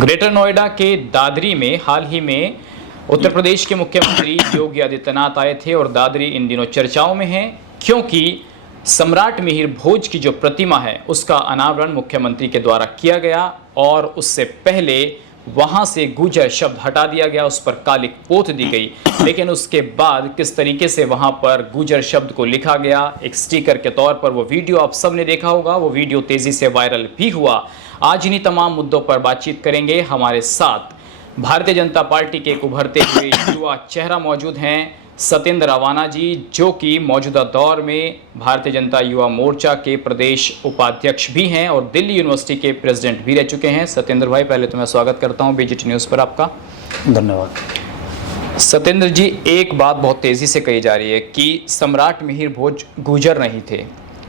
Greater Noida के दादरी में हाल ही में उत्तर प्रदेश के मुख्यमंत्री योगी आदित्यनाथ आए थे और दादरी इन दिनों चर्चाओं में है क्योंकि सम्राट मिहिर भोज की जो प्रतिमा है उसका अनावरण मुख्यमंत्री के द्वारा किया गया और उससे पहले वहां से गुजर शब्द हटा दिया गया, उस पर कालिक पोत दी गई। लेकिन उसके बाद किस तरीके से वहां पर गुजर शब्द को लिखा गया एक स्टिकर के तौर पर, वो वीडियो आप सबने देखा होगा। वो वीडियो तेजी से वायरल भी हुआ। आज इन्हीं तमाम मुद्दों पर बातचीत करेंगे। हमारे साथ भारतीय जनता पार्टी के एक उभरते हुए युवा चेहरा मौजूद हैं, सत्येंद्र रावाना जी, जो कि मौजूदा दौर में भारतीय जनता युवा मोर्चा के प्रदेश उपाध्यक्ष भी हैं और दिल्ली यूनिवर्सिटी के प्रेसिडेंट भी रह चुके हैं। सत्येंद्र भाई, पहले तो मैं स्वागत करता हूं बीजीटी न्यूज़ पर आपका। धन्यवाद। सत्येंद्र जी, एक बात बहुत तेज़ी से कही जा रही है कि सम्राट मिहिर भोज गुर्जर नहीं थे।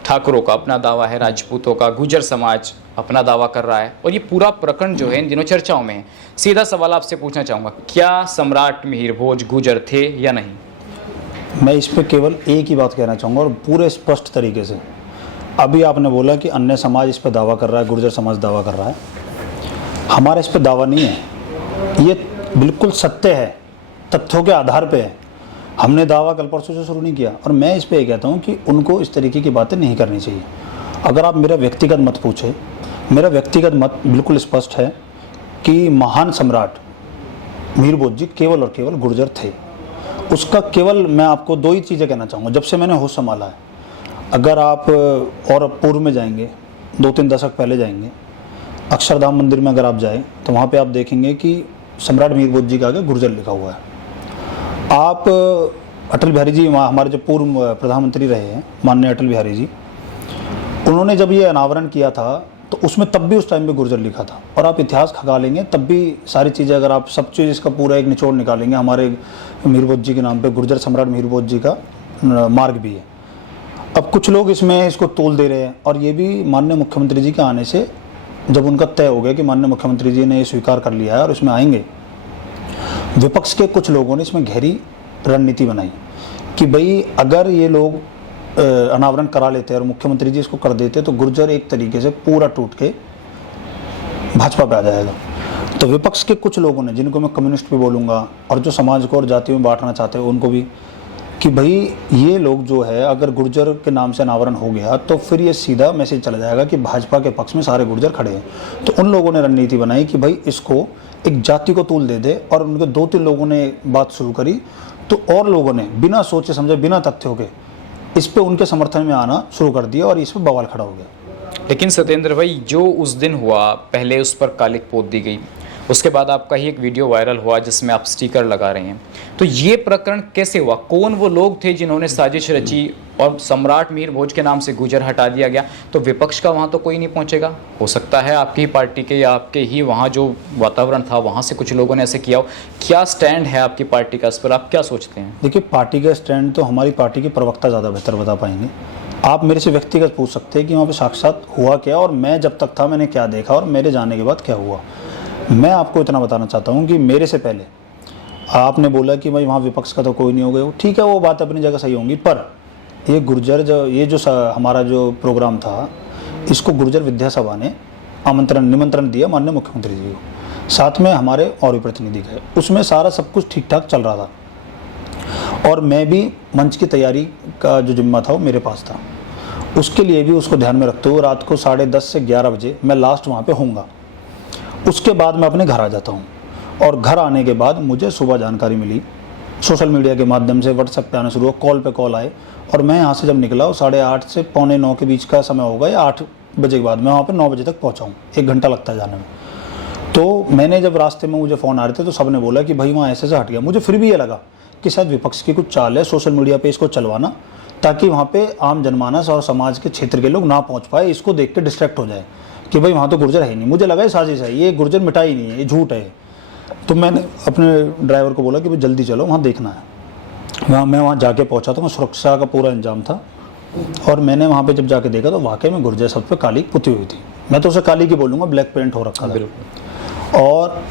ठाकुरों का अपना दावा है, राजपूतों का, गुर्जर समाज अपना दावा कर रहा है और ये पूरा प्रकरण जो है इन दिनों चर्चाओं में है। सीधा सवाल आपसे पूछना चाहूँगा, क्या सम्राट मिहिर भोज गुर्जर थे या नहीं? मैं इस पे केवल एक ही बात कहना चाहूँगा और पूरे स्पष्ट तरीके से। अभी आपने बोला कि अन्य समाज इस पर दावा कर रहा है, गुर्जर समाज दावा कर रहा है। हमारा इस पर दावा नहीं है, ये बिल्कुल सत्य है, तथ्यों के आधार पे है। हमने दावा कल परसों से शुरू नहीं किया और मैं इस पर ये कहता हूँ कि उनको इस तरीके की बातें नहीं करनी चाहिए। अगर आप मेरा व्यक्तिगत मत पूछे, मेरा व्यक्तिगत मत बिल्कुल स्पष्ट है कि महान सम्राट मिहिर भोज जी केवल और केवल गुर्जर थे। उसका केवल मैं आपको दो ही चीज़ें कहना चाहूँगा जब से मैंने होश संभाला है। अगर आप और पूर्व में जाएंगे, 2-3 दशक पहले जाएंगे, अक्षरधाम मंदिर में अगर आप जाएं तो वहाँ पे आप देखेंगे कि सम्राट मिहिर भोज जी का आगे गुर्जर लिखा हुआ है। आप अटल बिहारी जी, हमारे जो पूर्व प्रधानमंत्री रहे हैं माननीय अटल बिहारी जी, उन्होंने जब ये अनावरण किया था तो उसमें तब भी उस टाइम पे गुर्जर लिखा था। और आप इतिहास खंगालेंगे तब भी सारी चीज़ें, अगर आप सब चीज़ इसका पूरा एक निचोड़ निकालेंगे, हमारे मिहिर भोज जी के नाम पे गुर्जर सम्राट मिहिर भोज जी का मार्ग भी है। अब कुछ लोग इसमें इसको तोल दे रहे हैं और ये भी माननीय मुख्यमंत्री जी के आने से, जब उनका तय हो गया कि माननीय मुख्यमंत्री जी ने ये स्वीकार कर लिया है और इसमें आएंगे, विपक्ष के कुछ लोगों ने इसमें गहरी रणनीति बनाई कि भाई अगर ये लोग अनावरण करा लेते और मुख्यमंत्री जी इसको कर देते तो गुर्जर एक तरीके से पूरा टूट के भाजपा पे आ जाएगा। तो विपक्ष के कुछ लोगों ने, जिनको मैं कम्युनिस्ट भी बोलूँगा और जो समाज को और जातियों में बांटना चाहते हैं उनको भी, कि भाई ये लोग जो है अगर गुर्जर के नाम से अनावरण हो गया तो फिर ये सीधा मैसेज चला जाएगा कि भाजपा के पक्ष में सारे गुर्जर खड़े हैं। तो उन लोगों ने रणनीति बनाई कि भाई इसको एक जाति को तूल दे दे और उनके 2-3 लोगों ने बात शुरू करी तो और लोगों ने बिना सोचे समझे, बिना तथ्यों के इस पे उनके समर्थन में आना शुरू कर दिया और इस पे बवाल खड़ा हो गया। लेकिन सत्येंद्र भाई, जो उस दिन हुआ, पहले उस पर कालिक पोत दी गई, उसके बाद आपका ही एक वीडियो वायरल हुआ जिसमें आप स्टिकर लगा रहे हैं, तो ये प्रकरण कैसे हुआ? कौन वो लोग थे जिन्होंने साजिश रची और सम्राट मिहिर भोज के नाम से गुर्जर हटा दिया गया? तो विपक्ष का वहाँ तो कोई नहीं पहुँचेगा। हो सकता है आपकी ही पार्टी के या आपके ही वहाँ जो वातावरण था वहाँ से कुछ लोगों ने ऐसे किया हो। क्या स्टैंड है आपकी पार्टी का इस पर, आप क्या सोचते हैं? देखिए, पार्टी का स्टैंड तो हमारी पार्टी के प्रवक्ता ज़्यादा बेहतर बता पाएंगे। आप मेरे से व्यक्तिगत पूछ सकते हैं कि वहाँ पे साक्षात हुआ क्या और मैं जब तक था मैंने क्या देखा और मेरे जाने के बाद क्या हुआ। मैं आपको इतना बताना चाहता हूँ कि मेरे से पहले आपने बोला कि भाई वहाँ विपक्ष का तो कोई नहीं हो गया, ठीक है, वो बात अपनी जगह सही होंगी, पर ये गुर्जर हमारा जो प्रोग्राम था, इसको गुर्जर विद्यासभा ने निमंत्रण दिया माननीय मुख्यमंत्री जी को, साथ में हमारे और भी प्रतिनिधि गए। उसमें सारा सब कुछ ठीक ठाक चल रहा था और मैं भी मंच की तैयारी का जो जिम्मा था वो मेरे पास था। उसके लिए भी उसको ध्यान में रखते हुए रात को 10:30 से 11 बजे मैं लास्ट वहाँ पे होऊंगा। उसके बाद मैं अपने घर आ जाता हूँ और घर आने के बाद मुझे सुबह जानकारी मिली, सोशल मीडिया के माध्यम से, व्हाट्सएप पे आना शुरू हुआ, कॉल पे कॉल आए और मैं यहाँ से जब निकला वो 8:30 से 8:45 के बीच का समय होगा या 8 बजे के बाद मैं वहाँ पे 9 बजे तक पहुँचा हूँ। 1 घंटा लगता है जाने में। तो मैंने जब रास्ते में मुझे फ़ोन आ रहे थे तो सब ने बोला कि भाई वहाँ ऐसे हट गया। मुझे फिर भी ये लगा कि शायद विपक्ष की कुछ चाल है सोशल मीडिया पर इसको चलवाना, ताकि वहाँ पर आम जनमानस और समाज के क्षेत्र के लोग ना पहुँच पाए, इसको देख के डिस्ट्रैक्ट हो जाए कि भाई वहाँ तो गुर्जर है ही नहीं। मुझे लगा ये साजिश है, ये गुर्जर मिटा ही नहीं है, ये झूठ है। तो मैंने अपने ड्राइवर को बोला कि भाई जल्दी चलो, वहाँ देखना है। मैं वहाँ जाके पहुँचा तो सुरक्षा का पूरा इंतजाम था और मैंने वहाँ पे जब जाके देखा तो वाकई में गुर्जर शब्द पे कालिक पुती हुई थी। मैं तो उसे काली की बोलूँगा, ब्लैक पेंट हो रखा था। और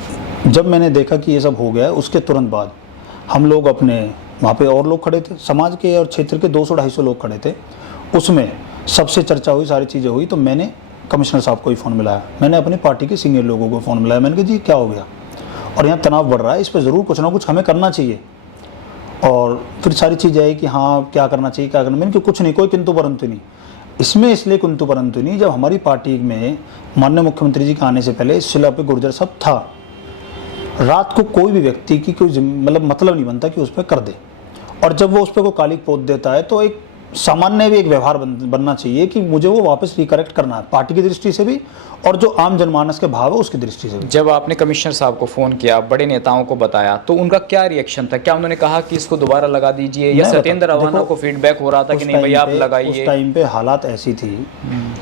जब मैंने देखा कि ये सब हो गया, उसके तुरंत बाद हम लोग अपने वहाँ पे और लोग खड़े थे, समाज के और क्षेत्र के 200-250 लोग खड़े थे। उसमें सबसे चर्चा हुई, सारी चीज़ें हुई, तो मैंने कमिश्नर साहब को ही फ़ोन मिलाया, मैंने अपनी पार्टी के सीनियर लोगों को फ़ोन मिलाया, मैंने कहा जी क्या हो गया और यहाँ तनाव बढ़ रहा है, इस पर ज़रूर कुछ ना कुछ हमें करना चाहिए। और फिर सारी चीज़ आई कि हाँ क्या करना चाहिए, क्या करना, मैंने कहा कुछ नहीं, कोई किंतु परंतु नहीं इसमें, इसलिए किंतु परंतु नहीं जब हमारी पार्टी में माननीय मुख्यमंत्री जी के आने से पहले इस जिला पे गुर्जर सब था, रात को कोई भी व्यक्ति की कोई मतलब नहीं बनता कि उस पर कर दे, और जब वो उस पर कोई कालिक पोत देता है तो एक सामान्य भी एक व्यवहार बनना चाहिए कि मुझे वो वापस रिकरेक्ट करना है, पार्टी की दृष्टि से भी और जो आम जनमानस के भाव है उसकी दृष्टि से भी। जब आपने कमिश्नर साहब को फ़ोन किया, बड़े नेताओं को बताया, तो उनका क्या रिएक्शन था? क्या उन्होंने कहा कि इसको दोबारा लगा दीजिए, या सत्येंद्र रवाना को फीडबैक हो रहा था कि नहीं भैया आप लगाइए? उस टाइम पे हालात ऐसी थी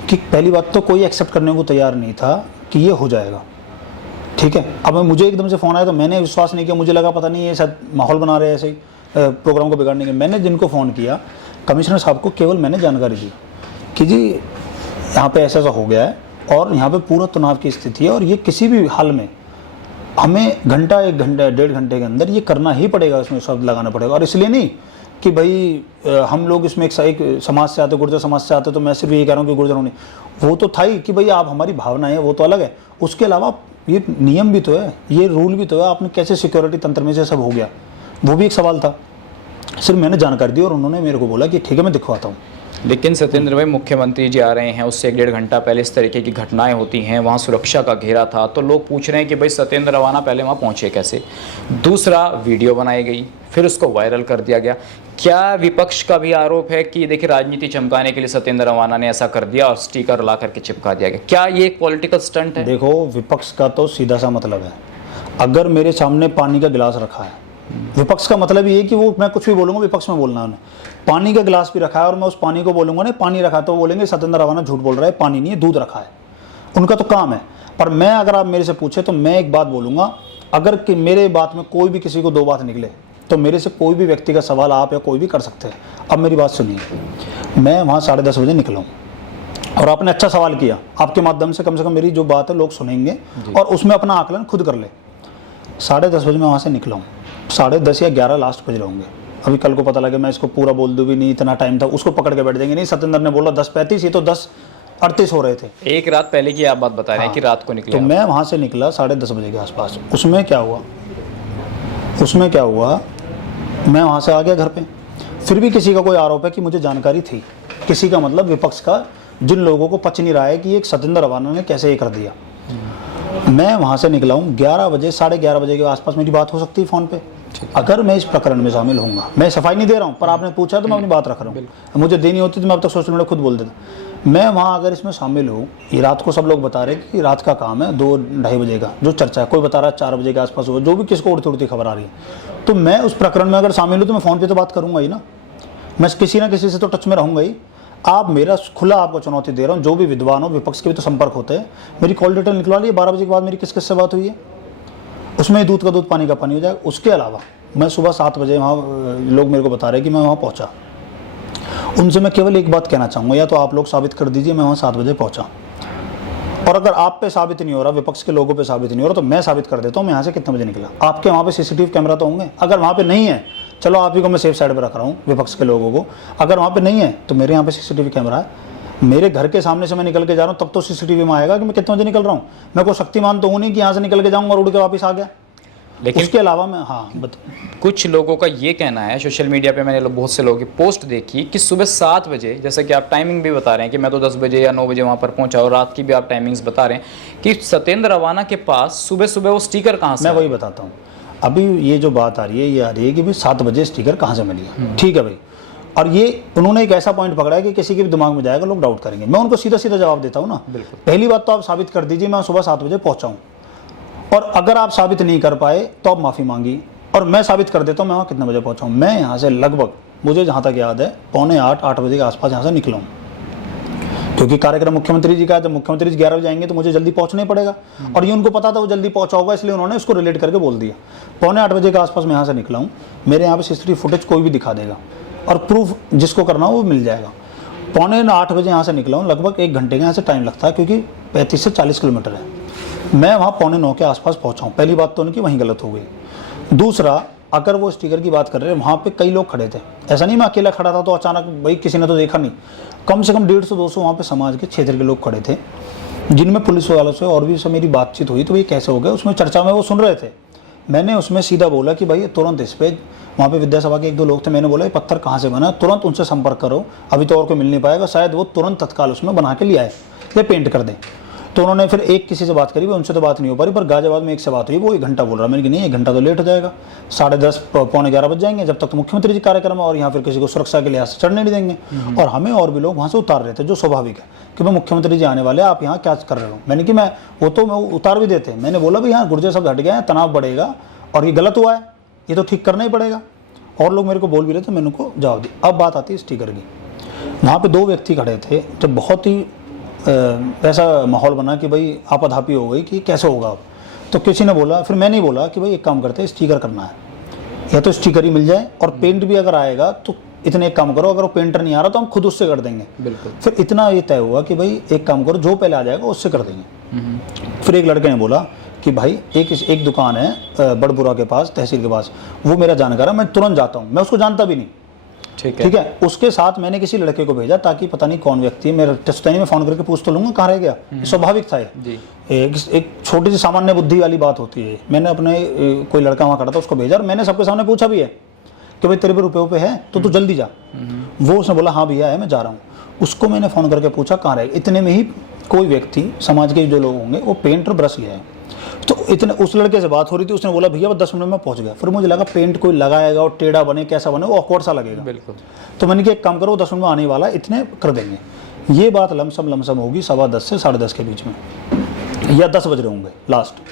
कि पहली बात तो कोई एक्सेप्ट करने को तैयार नहीं था कि ये हो जाएगा, ठीक है। अब मुझे एकदम से फ़ोन आया तो मैंने विश्वास नहीं किया, मुझे लगा पता नहीं ये शायद माहौल बना रहे हैं ऐसे ही प्रोग्राम को बिगाड़ने के। मैंने जिनको फ़ोन किया कमिश्नर साहब को केवल मैंने जानकारी दी कि जी यहाँ पे ऐसा हो गया है और यहाँ पे पूरा तनाव की स्थिति है और ये किसी भी हाल में हमें घंटा, 1 घंटा, 1.5 घंटे के अंदर ये करना ही पड़ेगा, इसमें शब्द लगाना पड़ेगा। और इसलिए नहीं कि भाई हम लोग इसमें एक समाज से आते, गुर्जर समाज से आते, तो मैं सिर्फ यही कह रहा हूँ कि गुर्जर होने, वो तो था ही कि भाई आप हमारी भावना है वो तो अलग है, उसके अलावा ये नियम भी तो है, ये रूल भी तो है, आपने कैसे सिक्योरिटी तंत्र में से सब हो गया, वो भी एक सवाल था। सिर्फ मैंने जानकारी दी और उन्होंने मेरे को बोला कि ठीक है मैं दिखवाता हूँ। लेकिन सत्येंद्र भाई, मुख्यमंत्री जी आ रहे हैं, उससे 1-1.5 घंटा पहले इस तरीके की घटनाएं होती हैं, वहाँ सुरक्षा का घेरा था, तो लोग पूछ रहे हैं कि भाई सत्येंद्र रवाना पहले वहाँ पहुँचे कैसे? दूसरा, वीडियो बनाई गई, फिर उसको वायरल कर दिया गया। क्या विपक्ष का भी आरोप है कि देखिए राजनीति चमकाने के लिए सत्येंद्र रवाना ने ऐसा कर दिया और स्टिकर ला करके चिपका दिया गया? क्या ये एक पॉलिटिकल स्टंट है? देखो, विपक्ष का तो सीधा सा मतलब है, अगर मेरे सामने पानी का गिलास रखा है, विपक्ष का मतलब ये है कि वो मैं कुछ भी बोलूंगा विपक्ष में बोलना है उन्हें। पानी का गिलास भी रखा है और मैं उस पानी को बोलूंगा नहीं पानी रखा है, तो वो बोलेंगे सत्येंद्र रवाना झूठ बोल रहा है, पानी नहीं है दूध रखा है, उनका तो काम है। पर मैं, अगर आप मेरे से पूछे तो मैं एक बात बोलूंगा, अगर कि मेरे बात में कोई भी किसी को 2 बात निकले तो मेरे से कोई भी व्यक्ति का सवाल आप या कोई भी कर सकते हैं। अब मेरी बात सुनिए, मैं वहाँ 10:30 बजे निकला हूँ और आपने अच्छा सवाल किया, आपके माध्यम से कम मेरी जो बात है लोग सुनेंगे और उसमें अपना आकलन खुद कर ले। 10:30 बजे मैं वहाँ से निकला हूँ, 10:30 या 11 लास्ट बज रहे होंगे। अभी कल को पता लगे मैं इसको पूरा बोल दूँ भी नहीं, इतना टाइम था, उसको पकड़ के बैठ जाएंगे, नहीं सत्येंद्र ने बोला 10:35, ये तो 10:38 हो रहे थे। एक रात पहले की आप बात बता रहे हैं कि रात को निकले? तो मैं वहाँ से निकला 10:30 बजे के आसपास। उसमें क्या हुआ, मैं वहाँ से आ गया घर पे। फिर भी किसी का कोई आरोप है कि मुझे जानकारी थी, किसी का मतलब विपक्ष का, जिन लोगों को पच नहीं रहा है कि एक सत्येंद्र रवाना ने कैसे ये कर दिया। मैं वहाँ से निकला हूँ 11 बजे, 11:30 बजे के आसपास मेरी बात हो सकती है फ़ोन पे, अगर मैं इस प्रकरण में शामिल होऊंगा। मैं सफाई नहीं दे रहा हूँ, पर आपने पूछा तो मैं अपनी बात रख रहा हूँ, मुझे देनी होती तो मैं अब तक सोशल मीडिया खुद बोल देता। मैं वहाँ अगर इसमें शामिल हूँ, ये रात को सब लोग बता रहे हैं कि रात का काम है, 2-2:30 बजे का जो चर्चा है, कोई बता रहा है 4 बजे के आसपास हुआ, जो भी किसको उड़ती उड़ती खबर आ रही है, तो मैं उस प्रकरण में अगर शामिल हूँ तो मैं फ़ोन पर तो बात करूँगा ही ना, मैं किसी ना किसी से तो टच में रहूँगा ही। आप मेरा खुला आपको चुनौती दे रहा हूँ, जो भी विद्वान हो, विपक्ष के भी तो संपर्क होते हैं, मेरी कॉल डिटेल निकलवा ली, 12 बजे के बाद मेरी किस किस से बात हुई है, उसमें दूध का दूध पानी का पानी हो जाएगा। उसके अलावा मैं सुबह 7 बजे वहाँ, लोग मेरे को बता रहे हैं कि मैं वहाँ पहुँचा, उनसे मैं केवल एक बात कहना चाहूँगा, या तो आप लोग साबित कर दीजिए मैं वहाँ 7 बजे पहुँचा, और अगर आप पे साबित नहीं हो रहा, विपक्ष के लोगों पे साबित नहीं हो रहा, तो मैं साबित कर देता हूँ मैं यहाँ से कितने बजे निकला। आपके वहाँ पे CCTV कैमरा तो होंगे, अगर वहाँ पे नहीं है चलो आप ही को मैं सेफ साइड पे रख रहा हूँ, विपक्ष के लोगों को, अगर वहाँ पे नहीं है तो मेरे यहाँ पे CCTV कैमरा है, मेरे घर के सामने से मैं निकल के जा रहा हूँ तब तो CCTV में आएगा कि मैं कितने बजे निकल रहा हूँ। मैं कोई शक्तिमान तो हूँ नहीं कि यहाँ से निकल के जाऊँगा और उड़ के वापस आ गया। लेकिन उसके अलावा मैं, हाँ कुछ लोगों का ये कहना है, सोशल मीडिया पे मैंने बहुत से लोगों की पोस्ट देखी कि सुबह 7 बजे, जैसे कि आप टाइमिंग भी बता रहे हैं कि मैं तो 10 बजे या 9 बजे वहाँ पर पहुँचा, और रात की भी आप टाइमिंग्स बता रहे हैं कि सत्येंद्र रवाना के पास सुबह सुबह वो स्टिकर कहाँ से? मैं वही बताता हूँ, अभी ये जो बात आ रही है ये आ रही है कि भाई 7 बजे स्टिकर कहाँ से मिली है, ठीक है भाई, और ये उन्होंने एक ऐसा पॉइंट पकड़ा है कि किसी के भी दिमाग में जाएगा लोग डाउट करेंगे। मैं उनको सीधा सीधा जवाब देता हूँ ना, पहली बात तो आप साबित कर दीजिए मैं सुबह 7 बजे पहुँचा हूँ, और अगर आप साबित नहीं कर पाए तो आप माफ़ी मांगी, और मैं साबित कर देता हूँ मैं वहाँ कितने बजे पहुँचा हूँ। मैं यहाँ से लगभग, मुझे जहाँ तक याद है 7:45-8 बजे के आसपास यहाँ से निकला हूँ, क्योंकि कार्यक्रम मुख्यमंत्री जी का, जब मुख्यमंत्री जी 11 बजे आएंगे तो मुझे जल्दी पहुँचना ही पड़ेगा, और ये उनको पता था वो जल्दी पहुँचा होगा, इसलिए उन्होंने उसको रिलेट करके बोल दिया। 7:45 बजे के आसपास मैं यहाँ से निकला हूँ, मेरे यहाँ पे CCTV फुटेज कोई भी दिखा देगा और प्रूफ जिसको करना हो वो मिल जाएगा। 7:45 बजे यहाँ से निकला हूँ, लगभग 1 घंटे का यहाँ से टाइम लगता है, क्योंकि 35 से 40 किलोमीटर है। मैं वहाँ 8:45 के आसपास पहुँचा हूँ। पहली बात तो उनकी वहीं गलत हो गई। दूसरा, अगर वो स्टिकर की बात कर रहे हैं, वहाँ पे कई लोग खड़े थे, ऐसा नहीं मैं अकेला खड़ा था तो अचानक भाई किसी ने तो देखा नहीं, कम से कम 150-200 वहाँ पे समाज के क्षेत्र के लोग खड़े थे। जिनमें पुलिस वालों से और भी से मेरी बातचीत हुई, तो ये कैसे हो गया, उसमें चर्चा में वो सुन रहे थे। मैंने उसमें सीधा बोला कि भाई तुरंत इस पे, वहाँ पे विधानसभा के 1-2 लोग थे, मैंने बोला ये पत्थर कहाँ से बना, तुरंत उनसे संपर्क करो, अभी तो और कोई मिल नहीं पाएगा, शायद वो तुरंत तत्काल उसमें बना के ले आए या पेंट कर दें। तो उन्होंने फिर एक किसी से बात करी, उनसे तो बात नहीं हो पा रही, पर गाजियाबाद में एक से बात हुई, वो 1 घंटा बोल रहा। मैंने कि नहीं 1 घंटा तो लेट हो जाएगा, 10:30 पौने 11 बज जाएंगे, जब तक तो मुख्यमंत्री जी कार्यक्रम है और यहाँ फिर किसी को सुरक्षा के लिहाज से चढ़ने नहीं देंगे। और हमें और भी लोग वहाँ से उतार रहे थे, जो स्वाभाविक है कि भाई मुख्यमंत्री जी आने वाले हैं, आप यहाँ क्या कर रहे हो। मैंने कि मैं उतार भी देते। मैंने बोला भाई यहाँ गुर्जर शब्द हट गया है, तनाव बढ़ेगा और ये गलत हुआ है, ये तो ठीक करना ही पड़ेगा। और लोग मेरे को बोल भी रहे थे, मैंने उनको जवाब दिया। अब बात आती है स्टिकर की। वहाँ पे 2 व्यक्ति खड़े थे, जब बहुत ही ऐसा माहौल बना कि भाई आपाधापी हो गई कि कैसे होगा अब। तो किसी ने बोला, फिर मैंने बोला कि भाई एक काम करते हैं, स्टिकर करना है, या तो स्टिकर ही मिल जाए और पेंट भी अगर आएगा तो इतने एक काम करो, अगर वो पेंटर नहीं आ रहा तो हम खुद उससे कर देंगे। बिल्कुल। फिर इतना ये तय हुआ कि भाई एक काम करो, जो पहले आ जाएगा उससे कर देंगे। फिर एक लड़के ने बोला कि भाई एक दुकान है बड़बुरा के पास, तहसील के पास, वो मेरा जानकार है, मैं तुरंत जाता हूँ। मैं उसको जानता भी नहीं, ठीक है। उसके साथ मैंने किसी लड़के को भेजा, ताकि पता नहीं कौन व्यक्ति है, मेरा टेस्टनी में फोन करके पूछ तो लूंगा कहाँ रह गया। स्वाभाविक था ये, एक छोटी सी सामान्य बुद्धि वाली बात होती है। मैंने अपने कोई लड़का वहाँ खड़ा था, उसको भेजा और मैंने सबके सामने पूछा भी है कि भाई तेरे पे रुपये है तो तू जल्दी जा। वो उसने बोला हाँ भैया है, मैं जा रहा हूँ। उसको मैंने फ़ोन करके पूछा कहाँ रहे। इतने में ही कोई व्यक्ति, समाज के जो लोग होंगे, वो पेंट और ब्रश ले आए। तो इतने उस लड़के से बात हो रही थी, उसने बोला भैया 10 मिनट में पहुंच गया। फिर मुझे लगा पेंट कोई लगाएगा और टेढ़ा बने, कैसा बने, वो ऑकवर्ड सा लगेगा। बिल्कुल। तो मैंने कहा एक काम करो, 10 मिनट में आने वाला है, इतने कर देंगे। ये बात लमसम होगी 10:15 से 10:30 के बीच में, या 10 बज रहे होंगे लास्ट।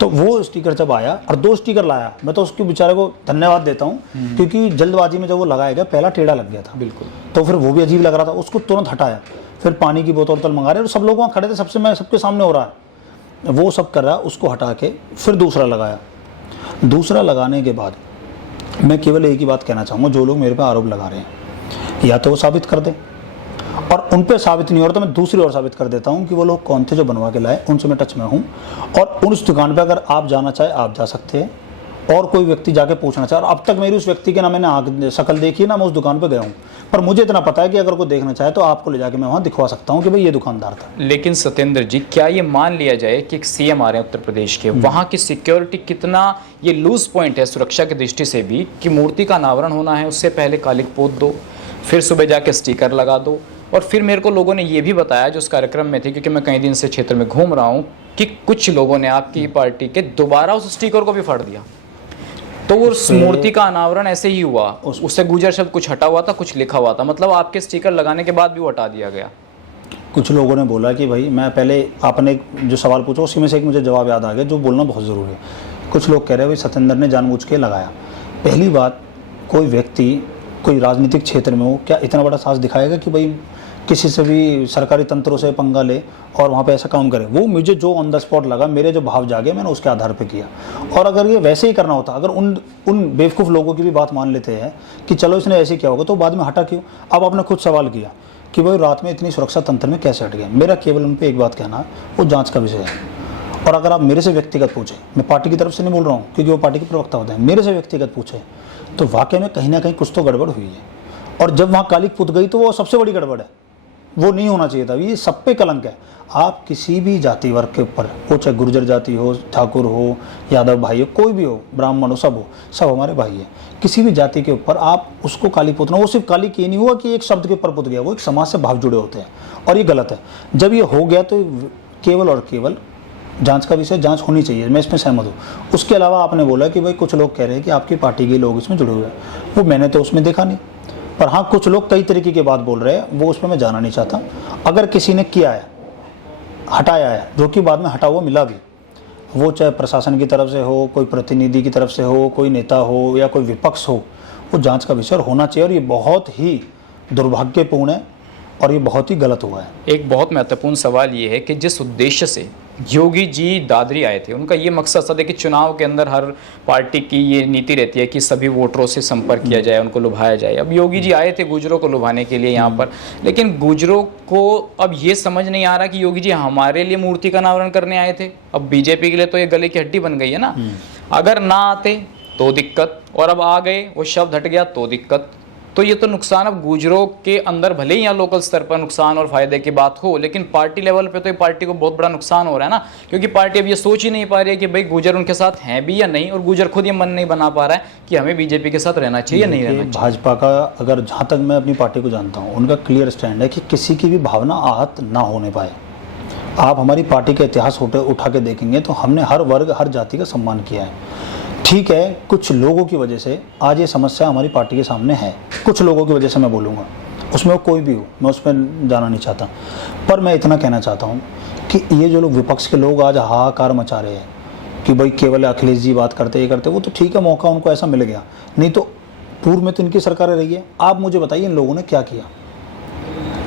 तो वो स्टिकर जब आया और 2 स्टिकर लाया, मैं तो उसके बेचारे को धन्यवाद देता हूँ, क्योंकि जल्दबाजी में जब वो लगाया गया, पहला टेढ़ा लग गया था। बिल्कुल। तो फिर वो भी अजीब लग रहा था, उसको तुरंत हटाया। फिर पानी की बोतल मंगा रहे, और सब लोग वहाँ खड़े थे, सबके सामने हो रहा है, वो सब कर रहा, उसको हटा के फिर दूसरा लगाया। दूसरा लगाने के बाद मैं केवल एक ही बात कहना चाहूँगा, जो लोग मेरे पे आरोप लगा रहे हैं, या तो वो साबित कर दें, और उन पे साबित नहीं हो रहा तो मैं दूसरी ओर साबित कर देता हूँ कि वो लोग कौन थे जो बनवा के लाए, उनसे मैं टच में हूँ। और उस दुकान पे अगर आप जाना चाहे आप जा सकते हैं, और कोई व्यक्ति जाके पूछना चाहे। और अब तक मेरी उस व्यक्ति के ना मैंने शक्ल देखी, ना मैं उस दुकान पे गया हूँ, पर मुझे इतना पता है कि अगर कोई देखना चाहे तो आपको ले जाके मैं वहाँ दिखवा सकता हूँ कि भाई ये दुकानदार था। लेकिन सत्येंद्र जी, क्या ये मान लिया जाए कि एक सीएम आ रहे हैं उत्तर प्रदेश के, वहाँ की सिक्योरिटी कितना ये लूज पॉइंट है सुरक्षा की दृष्टि से भी, कि मूर्ति का अनावरण होना है, उससे पहले कालिक पोत दो, फिर सुबह जाके स्टिकर लगा दो। और फिर मेरे को लोगों ने ये भी बताया जो उस कार्यक्रम में थे, क्योंकि मैं कई दिन से क्षेत्र में घूम रहा हूँ, कि कुछ लोगों ने आपकी पार्टी के दोबारा उस स्टिकर को भी फाड़ दिया। तो उस मूर्ति का अनावरण ऐसे ही हुआ, उससे गुर्जर शब्द कुछ हटा हुआ था, कुछ लिखा हुआ था, मतलब आपके स्टिकर लगाने के बाद भी वो हटा दिया गया। कुछ लोगों ने बोला कि भाई, मैं पहले आपने जो सवाल पूछा उसी में से एक मुझे जवाब याद आ गया, जो बोलना बहुत ज़रूरी है। कुछ लोग कह रहे हैं भाई सत्येंद्र ने जानबूझ के लगाया। पहली बात, कोई व्यक्ति कोई राजनीतिक क्षेत्र में हो, क्या इतना बड़ा साहस दिखाएगा कि भाई किसी से भी सरकारी तंत्रों से पंगा ले और वहाँ पे ऐसा काम करे। वो मुझे जो ऑन द स्पॉट लगा, मेरे जो भाव जागे, मैंने उसके आधार पे किया। और अगर ये वैसे ही करना होता, अगर उन बेवकूफ़ लोगों की भी बात मान लेते हैं कि चलो इसने ऐसे किया होगा, तो बाद में हटा क्यों। अब आपने खुद सवाल किया कि भाई रात में इतनी सुरक्षा तंत्र में कैसे हट गया। मेरा केवल उन पर एक बात कहना है, वो जाँच का विषय है। और अगर आप मेरे से व्यक्तिगत पूछें, मैं पार्टी की तरफ से नहीं बोल रहा हूँ क्योंकि वो पार्टी के प्रवक्ता होते हैं, मेरे से व्यक्तिगत पूछें तो वाकई में कहीं ना कहीं कुछ तो गड़बड़ हुई है। और जब वहाँ कालिक पुत गई तो वो सबसे बड़ी गड़बड़ है, वो नहीं होना चाहिए था। ये सब पे कलंक है। आप किसी भी जाति वर्ग के ऊपर, वो चाहे गुर्जर जाति हो, ठाकुर हो, यादव भाई हो, कोई भी हो, ब्राह्मण हो, सब हमारे भाई है। किसी भी जाति के ऊपर आप उसको काली पुतना, वो सिर्फ काली ये नहीं हुआ कि एक शब्द के ऊपर पुत गया, वो एक समाज से भाव जुड़े होते हैं, और ये गलत है। जब ये हो गया तो केवल और केवल जांच का विषय, जांच होनी चाहिए, मैं इसमें सहमत हूँ। उसके अलावा आपने बोला कि भाई कुछ लोग कह रहे हैं कि आपकी पार्टी के लोग इसमें जुड़े हुए हैं, वो मैंने तो उसमें देखा नहीं। पर हाँ, कुछ लोग कई तरीके की बात बोल रहे हैं, वो उसमें मैं जाना नहीं चाहता। अगर किसी ने किया है, हटाया है, जो कि बाद में हटा हुआ मिला भी, वो चाहे प्रशासन की तरफ से हो, कोई प्रतिनिधि की तरफ से हो, कोई नेता हो या कोई विपक्ष हो, वो जांच का विषय होना चाहिए। और ये बहुत ही दुर्भाग्यपूर्ण है और ये बहुत ही गलत हुआ है। एक बहुत महत्वपूर्ण सवाल ये है कि जिस उद्देश्य से योगी जी दादरी आए थे, उनका ये मकसद था कि चुनाव के अंदर हर पार्टी की ये नीति रहती है कि सभी वोटरों से संपर्क किया जाए, उनको लुभाया जाए। अब योगी जी आए थे गुजरों को लुभाने के लिए यहाँ पर, लेकिन गुजरों को अब ये समझ नहीं आ रहा कि योगी जी हमारे लिए मूर्ति का अनावरण करने आए थे। अब बीजेपी के लिए तो ये गले की हड्डी बन गई है ना। अगर ना आते तो दिक्कत, और अब आ गए, वो शब्द हट गया तो दिक्कत। तो ये तो नुकसान अब गुजरों के अंदर भले ही यहाँ लोकल स्तर पर नुकसान और फायदे की बात हो, लेकिन पार्टी लेवल पे तो ये पार्टी को बहुत बड़ा नुकसान हो रहा है ना, क्योंकि पार्टी अब ये सोच ही नहीं पा रही है कि भाई गुजर उनके साथ हैं भी या नहीं, और गुजर खुद ये मन नहीं बना पा रहा है कि हमें बीजेपी के साथ रहना चाहिए या नहीं रहना चाहिए। भाजपा का, अगर जहाँ तक मैं अपनी पार्टी को जानता हूँ, उनका क्लियर स्टैंड है कि किसी की भी भावना आहत ना होने पाए। आप हमारी पार्टी का इतिहास उठा के देखेंगे तो हमने हर वर्ग हर जाति का सम्मान किया है। ठीक है, कुछ लोगों की वजह से आज ये समस्या हमारी पार्टी के सामने है, कुछ लोगों की वजह से मैं बोलूँगा, उसमें वो कोई भी हो, मैं उस पर जाना नहीं चाहता। पर मैं इतना कहना चाहता हूँ कि ये जो लोग विपक्ष के लोग आज हाहाकार मचा रहे हैं कि भाई केवल अखिलेश जी बात करते ये करते, वो तो ठीक है, मौका उनको ऐसा मिल गया, नहीं तो पूर्व में तो इनकी सरकारें रही है। आप मुझे बताइए इन लोगों ने क्या किया?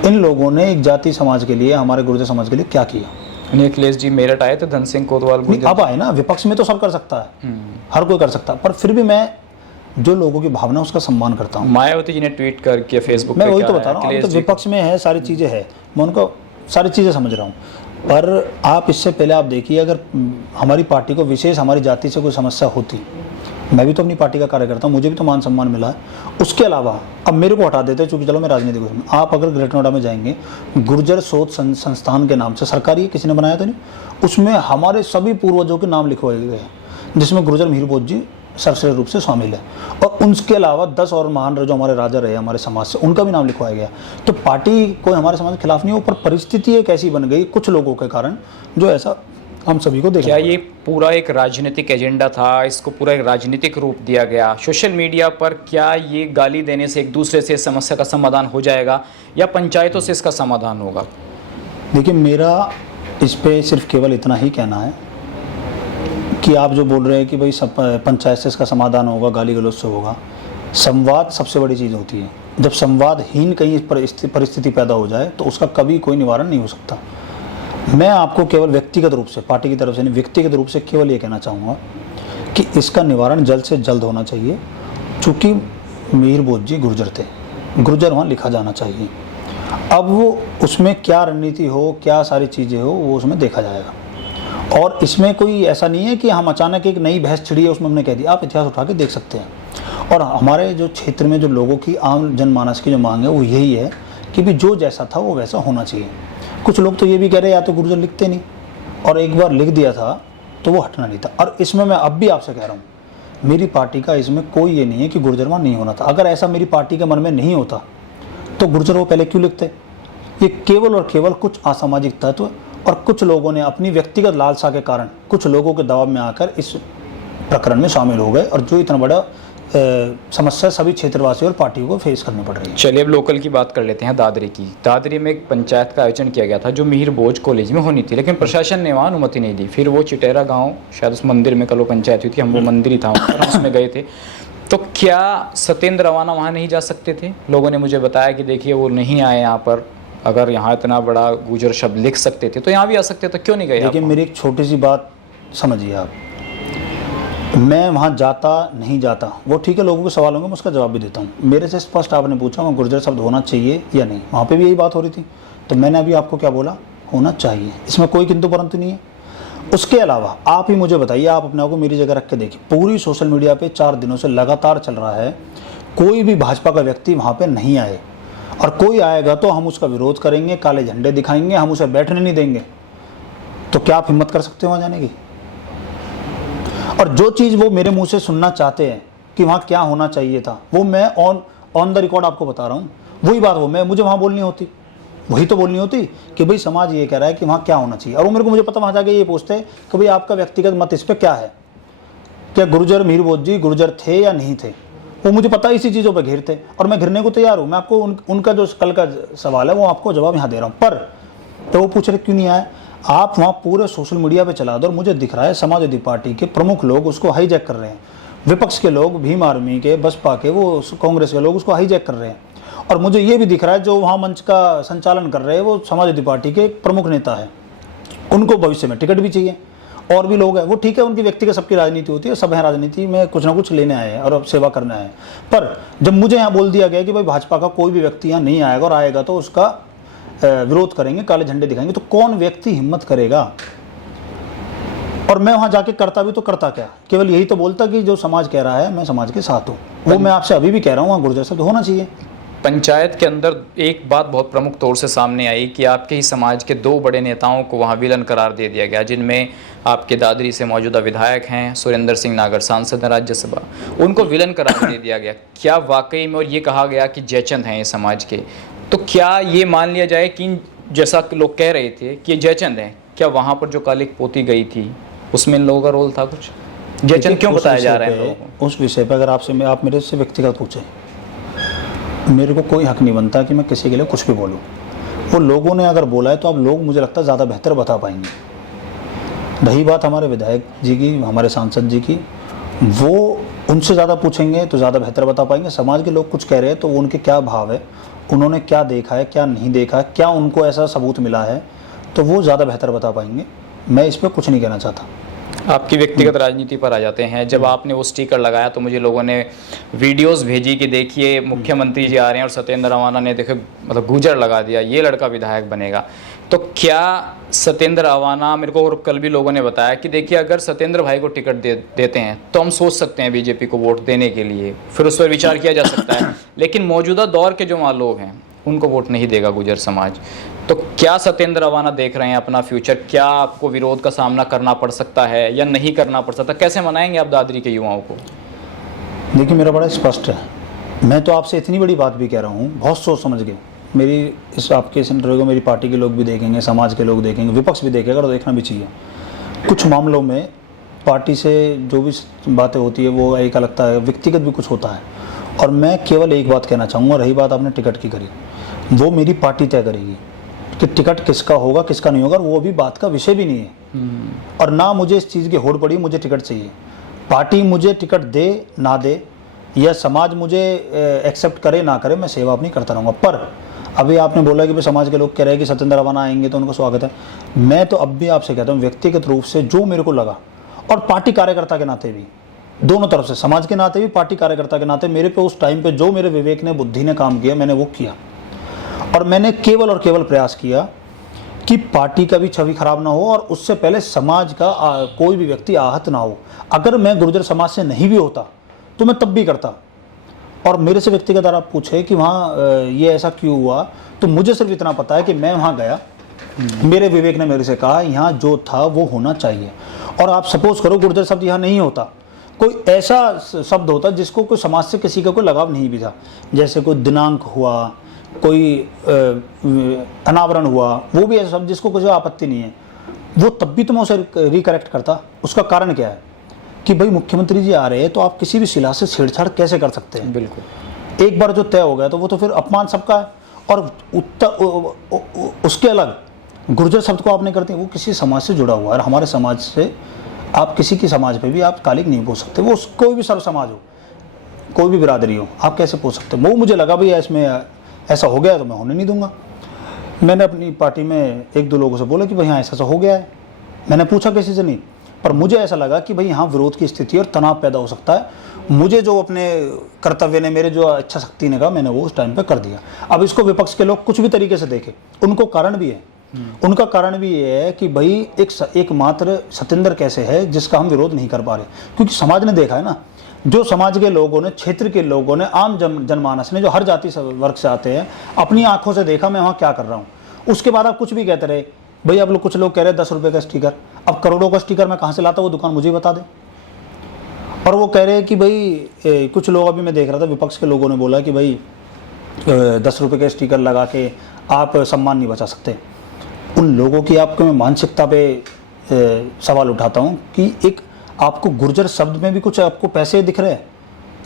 इन लोगों ने एक जाति समाज के लिए, हमारे गुर्जर समाज के लिए क्या किया? अखिलेश जी मेरठ आए थे, धन सिंह कोतवाल अब आए ना, विपक्ष में तो सब कर सकता है, हर कोई कर सकता है, पर फिर भी मैं जो लोगों की भावना उसका सम्मान करता हूँ। मायावती जी ने ट्वीट करके फेसबुक मैं वही तो बता रहा हूँ, तो विपक्ष में है, सारी चीज़ें है, मैं उनको सारी चीज़ें समझ रहा हूँ। पर आप इससे पहले आप देखिए, अगर हमारी पार्टी को विशेष हमारी जाति से कोई समस्या होती, मैं भी तो अपनी पार्टी का कार्यकर्ता हूँ, मुझे भी तो मान सम्मान मिला है। उसके अलावा अब मेरे को हटा देते हैं, चूँकि चलो मैं राजनीतिक हूँ। आप अगर ग्रेटर नोएडा में जाएंगे, गुर्जर शोध संस्थान के नाम से, सरकारी किसी ने बनाया तो नहीं, उसमें हमारे सभी पूर्वजों के नाम लिखवाए गए हैं, जिसमें गुर्जर मिहिर भोज जी सरसरी रूप से शामिल है, और उनके अलावा 10 और महान जो हमारे राजा रहे हमारे समाज से, उनका भी नाम लिखवाया गया। तो पार्टी कोई हमारे समाज के खिलाफ नहीं हो, पर परिस्थिति एक ऐसी बन गई कुछ लोगों के कारण, जो ऐसा हम सभी को देखा। क्या ये पूरा एक राजनीतिक एजेंडा था, इसको पूरा एक राजनीतिक रूप दिया गया सोशल मीडिया पर? क्या ये गाली देने से एक दूसरे से समस्या का समाधान हो जाएगा, या पंचायतों से इसका समाधान होगा? देखिए, मेरा इस पे सिर्फ केवल इतना ही कहना है कि आप जो बोल रहे हैं कि भाई सब पंचायत से इसका समाधान होगा, गाली गलौज से होगा, संवाद सबसे बड़ी चीज़ होती है। जब संवादहीन कहीं परिस्थिति पैदा हो जाए तो उसका कभी कोई निवारण नहीं हो सकता। मैं आपको केवल व्यक्तिगत रूप से, पार्टी की तरफ से नहीं, व्यक्तिगत रूप से केवल ये कहना चाहूँगा कि इसका निवारण जल्द से जल्द होना चाहिए। चूँकि मिहिर भोज जी गुर्जर थे, गुर्जर वहाँ लिखा जाना चाहिए। अब वो उसमें क्या रणनीति हो, क्या सारी चीज़ें हो, वो उसमें देखा जाएगा। और इसमें कोई ऐसा नहीं है कि हम अचानक एक नई बहस छिड़ी है उसमें हमने कह दिया। आप इतिहास उठा के देख सकते हैं। और हमारे जो क्षेत्र में जो लोगों की, आम जनमानस की जो मांग है वो यही है कि भी जो जैसा था वो वैसा होना चाहिए। कुछ लोग तो ये भी कह रहे हैं या तो गुर्जर लिखते नहीं, और एक बार लिख दिया था तो वो हटना नहीं था। और इसमें मैं अब भी आपसे कह रहा हूँ, मेरी पार्टी का इसमें कोई ये नहीं है कि गुर्जर वहाँ नहीं होना था। अगर ऐसा मेरी पार्टी के मन में नहीं होता तो गुर्जर वो पहले क्यों लिखते? ये केवल और केवल कुछ असामाजिक तत्व और कुछ लोगों ने अपनी व्यक्तिगत लालसा के कारण, कुछ लोगों के दबाव में आकर इस प्रकरण में शामिल हो गए, और जो इतना बड़ा समस्या सभी क्षेत्रवासियों और पार्टियों को फेस करनी पड़ रही है। चलिए अब लोकल की बात कर लेते हैं, दादरी की। दादरी में एक पंचायत का आयोजन किया गया था जो मिहिर भोज कॉलेज में होनी थी, लेकिन प्रशासन ने वहाँ अनुमति नहीं दी। फिर वो चिटेरा गाँव, शायद उस मंदिर में कल वो पंचायत हुई थी, हम वो मंदिर ही था हम उसमें गए थे। तो क्या सत्येंद्र रवाना वहाँ नहीं जा सकते थे? लोगों ने मुझे बताया कि देखिए वो नहीं आए यहाँ पर, अगर यहाँ इतना बड़ा गुजर शब्द लिख सकते थे तो यहाँ भी आ सकते, तो क्यों नहीं गए? देखिए, मेरी एक छोटी सी बात समझिए आप, मैं वहाँ जाता नहीं जाता वो ठीक है, लोगों के सवाल होंगे, मैं उसका जवाब भी देता हूँ। मेरे से स्पष्ट आपने पूछा वहाँ गुर्जर शब्द होना चाहिए या नहीं, वहाँ पे भी यही बात हो रही थी, तो मैंने अभी आपको क्या बोला, होना चाहिए, इसमें कोई किंतु परंतु नहीं है। उसके अलावा आप ही मुझे बताइए, आप अपने आप को मेरी जगह रख के देखिए, पूरी सोशल मीडिया पे 4 दिनों से लगातार चल रहा है, कोई भी भाजपा का व्यक्ति वहाँ पे नहीं आए, और कोई आएगा तो हम उसका विरोध करेंगे, काले झंडे दिखाएंगे, हम उसे बैठने नहीं देंगे। तो क्या आप हिम्मत कर सकते हो वहाँ जाने की? और जो चीज़ वो मेरे मुंह से सुनना चाहते हैं कि वहाँ क्या होना चाहिए था, वो मैं ऑन द रिकॉर्ड आपको बता रहा हूँ, वही बात वो मुझे वहाँ बोलनी होती, वही तो बोलनी होती कि भाई समाज ये कह रहा है कि वहाँ क्या होना चाहिए। और वो मुझे पता, वहाँ जाके ये पूछते हैं कि भाई आपका व्यक्तिगत मत इस पर क्या है, क्या गुर्जर मिहिर भोज जी गुर्जर थे या नहीं थे? वो मुझे पता है इसी चीज़ों पर घिरते, और मैं घिरने को तैयार हूँ। मैं आपको उनका जो कल का सवाल है वो आपको जवाब यहाँ दे रहा हूँ। पर तो वो पूछ रहे क्यों नहीं आए? आप वहाँ पूरे सोशल मीडिया पे चला दो, और मुझे दिख रहा है समाजवादी पार्टी के प्रमुख लोग उसको हाईजैक कर रहे हैं, विपक्ष के लोग, भीम आर्मी के, बसपा के, वो कांग्रेस के लोग उसको हाईजैक कर रहे हैं। और मुझे ये भी दिख रहा है जो वहाँ मंच का संचालन कर रहे हैं वो समाजवादी पार्टी के प्रमुख नेता है, उनको भविष्य में टिकट भी चाहिए, और भी लोग हैं, वो ठीक है, उनकी व्यक्तिगत सबकी राजनीति होती है, सब है राजनीति में कुछ ना कुछ लेने आए हैं और अब सेवा करना है। पर जब मुझे यहाँ बोल दिया गया कि भाई भाजपा का कोई भी व्यक्ति यहाँ नहीं आएगा, और आएगा तो उसका विरोध करेंगे, काले झंडे दिखाएंगे, तो कौन व्यक्ति हिम्मत करेगा? और मैं वहाँ जाके करता भी तो करता क्या? केवल यही तो बोलता कि जो समाज कह रहा है मैं समाज के साथ हूँ। वो मैं आपसे अभी भी कह रहा हूँ, वहाँ गुर्जर शब्द होना चाहिए। पंचायत के अंदर एक बात बहुत प्रमुख तौर से सामने आई कि आपके ही समाज के 2 बड़े नेताओं को वहां विलन करार दे दिया गया, जिनमें आपके दादरी से मौजूदा विधायक हैं सुरेंद्र सिंह नागर, सांसद हैं राज्यसभा, उनको विलन करार दे दिया गया। क्या वाकई में, और ये कहा गया कि जयचंद हैं ये समाज के, तो क्या ये मान लिया जाए कि जैसा लोग कह रहे थे कि ये जयचंद हैं, क्या वहाँ पर जो कालिक पोती गई थी उसमें इन लोगों का रोल था कुछ? जयचंद क्यों बताया जा रहा है लोगों को? उस विषय पर अगर आपसे आप मेरे से व्यक्तिगत पूछे, मेरे को कोई हक नहीं बनता कि मैं किसी के लिए कुछ भी बोलूं। वो लोगों ने अगर बोला है तो अब लोग मुझे लगता है ज़्यादा बेहतर बता पाएंगे। रही बात हमारे विधायक जी की, हमारे सांसद जी की, वो उनसे ज़्यादा पूछेंगे तो ज़्यादा बेहतर बता पाएंगे। समाज के लोग कुछ कह रहे हैं तो वो उनके क्या भाव है, उन्होंने क्या देखा है, क्या नहीं देखा है, क्या उनको ऐसा सबूत मिला है, तो वो ज़्यादा बेहतर बता पाएंगे। मैं इस पर कुछ नहीं कहना चाहता। आपकी व्यक्तिगत राजनीति पर आ जाते हैं। जब आपने वो स्टिकर लगाया तो मुझे लोगों ने वीडियोस भेजी कि देखिए मुख्यमंत्री जी आ रहे हैं और सत्येंद्र अवाना ने देखे मतलब गुजर लगा दिया, ये लड़का विधायक बनेगा। तो क्या सत्येंद्र अवाना, मेरे को और कल भी लोगों ने बताया कि देखिए अगर सत्येंद्र भाई को टिकट देते हैं तो हम सोच सकते हैं बीजेपी को वोट देने के लिए, फिर उस पर विचार किया जा सकता है, लेकिन मौजूदा दौर के जो वहाँ लोग हैं उनको वोट नहीं देगा गुजर समाज। तो क्या सत्येंद्र अवाना देख रहे हैं अपना फ्यूचर? क्या आपको विरोध का सामना करना पड़ सकता है या नहीं करना पड़ सकता? कैसे मनाएंगे आप दादरी के युवाओं को? देखिए मेरा बड़ा स्पष्ट है, मैं तो आपसे इतनी बड़ी बात भी कह रहा हूँ, बहुत सोच समझ के। मेरी इस आपके इस इंटरव्यू को मेरी पार्टी के लोग भी देखेंगे, समाज के लोग देखेंगे, विपक्ष भी देखेगा, और देखना भी चाहिए। कुछ मामलों में पार्टी से जो भी बातें होती है वो एक लगता है, व्यक्तिगत भी कुछ होता है। और मैं केवल एक बात कहना चाहूँगा, रही बात आपने टिकट की करी, वो मेरी पार्टी तय करेगी कि टिकट किसका होगा किसका नहीं होगा, वो अभी बात का विषय भी नहीं है। और ना मुझे इस चीज़ की होड़ पड़ी मुझे टिकट चाहिए। पार्टी मुझे टिकट दे ना दे, या समाज मुझे एक्सेप्ट करे ना करे, मैं सेवा अपनी करता रहूँगा। पर अभी आपने बोला कि भाई समाज के लोग कह रहे हैं कि सत्येंद्र अवाना आएंगे तो उनका स्वागत है। मैं तो अब भी आपसे कहता हूँ, व्यक्तिगत रूप से जो मेरे को लगा, और पार्टी कार्यकर्ता के नाते भी, दोनों तरफ से, समाज के नाते भी, पार्टी कार्यकर्ता के नाते, मेरे पे उस टाइम पे जो मेरे विवेक ने, बुद्धि ने काम किया, मैंने वो किया। और मैंने केवल और केवल प्रयास किया कि पार्टी का भी छवि खराब ना हो, और उससे पहले समाज का कोई भी व्यक्ति आहत ना हो। अगर मैं गुर्जर समाज से नहीं भी होता तो मैं तब भी करता। और मेरे से व्यक्तिगत अगर आप पूछे कि वहाँ ये ऐसा क्यों हुआ, तो मुझे सिर्फ इतना पता है कि मैं वहाँ गया, मेरे विवेक ने मेरे से कहा यहाँ जो था वो होना चाहिए। और आप सपोज करो गुर्जर शब्द यहाँ नहीं होता, कोई ऐसा शब्द होता जिसको कोई समाज से किसी का कोई लगाव नहीं भी था, जैसे कोई दिनांक हुआ, कोई अनावरण हुआ, वो भी ऐसा शब्द जिसको कोई आपत्ति नहीं है, वो तब भी तो मैं उसे रिकरेक्ट करता। उसका कारण क्या है कि भाई मुख्यमंत्री जी आ रहे हैं तो आप किसी भी शिला से छेड़छाड़ कैसे कर सकते हैं? बिल्कुल, एक बार जो तय हो गया तो वो तो फिर अपमान सबका है। और उसके अलग गुर्जर शब्द को आपने करते हैं, वो किसी समाज से जुड़ा हुआ है। हमारे समाज से आप किसी की समाज पे भी आप कालिक नहीं पूछ सकते, वो कोई भी सर्व समाज हो, कोई भी बिरादरी हो, आप कैसे पूछ सकते? वो मुझे लगा भाई इसमें ऐसा हो गया तो मैं होने नहीं दूंगा। मैंने अपनी पार्टी में 1-2 लोगों से बोला कि भाई हाँ ऐसा हो गया है। मैंने पूछा किसी से नहीं, पर मुझे ऐसा लगा कि भाई यहाँ विरोध की स्थिति और तनाव पैदा हो सकता है। मुझे जो अपने कर्तव्य ने, मेरे जो इच्छा शक्ति ने कहा, मैंने वो उस टाइम पे कर दिया। अब इसको विपक्ष के लोग कुछ भी तरीके से देखे, उनको कारण भी है। उनका कारण भी ये है कि भाई एक मात्र सत्येंद्र कैसे है जिसका हम विरोध नहीं कर पा रहे, क्योंकि समाज ने देखा है ना, जो समाज के लोगों ने, क्षेत्र के लोगों ने, आम जनमानस ने, जो हर जाति वर्ग से आते हैं, अपनी आंखों से देखा मैं वहाँ क्या कर रहा हूँ। उसके बाद आप कुछ भी कहते रहे, भाई अब कुछ लोग कह रहे हैं 10 रुपये का स्टिकर, अब करोड़ों का स्टिकर मैं कहाँ से लाता, वो दुकान मुझे बता दे। और वो कह रहे हैं कि भाई कुछ लोग, अभी मैं देख रहा था विपक्ष के लोगों ने बोला कि भाई 10 रुपये के स्टिकर लगा के आप सम्मान नहीं बचा सकते। उन लोगों की आपको मैं मानसिकता पे सवाल उठाता हूँ कि एक आपको गुर्जर शब्द में भी कुछ आपको पैसे दिख रहे हैं,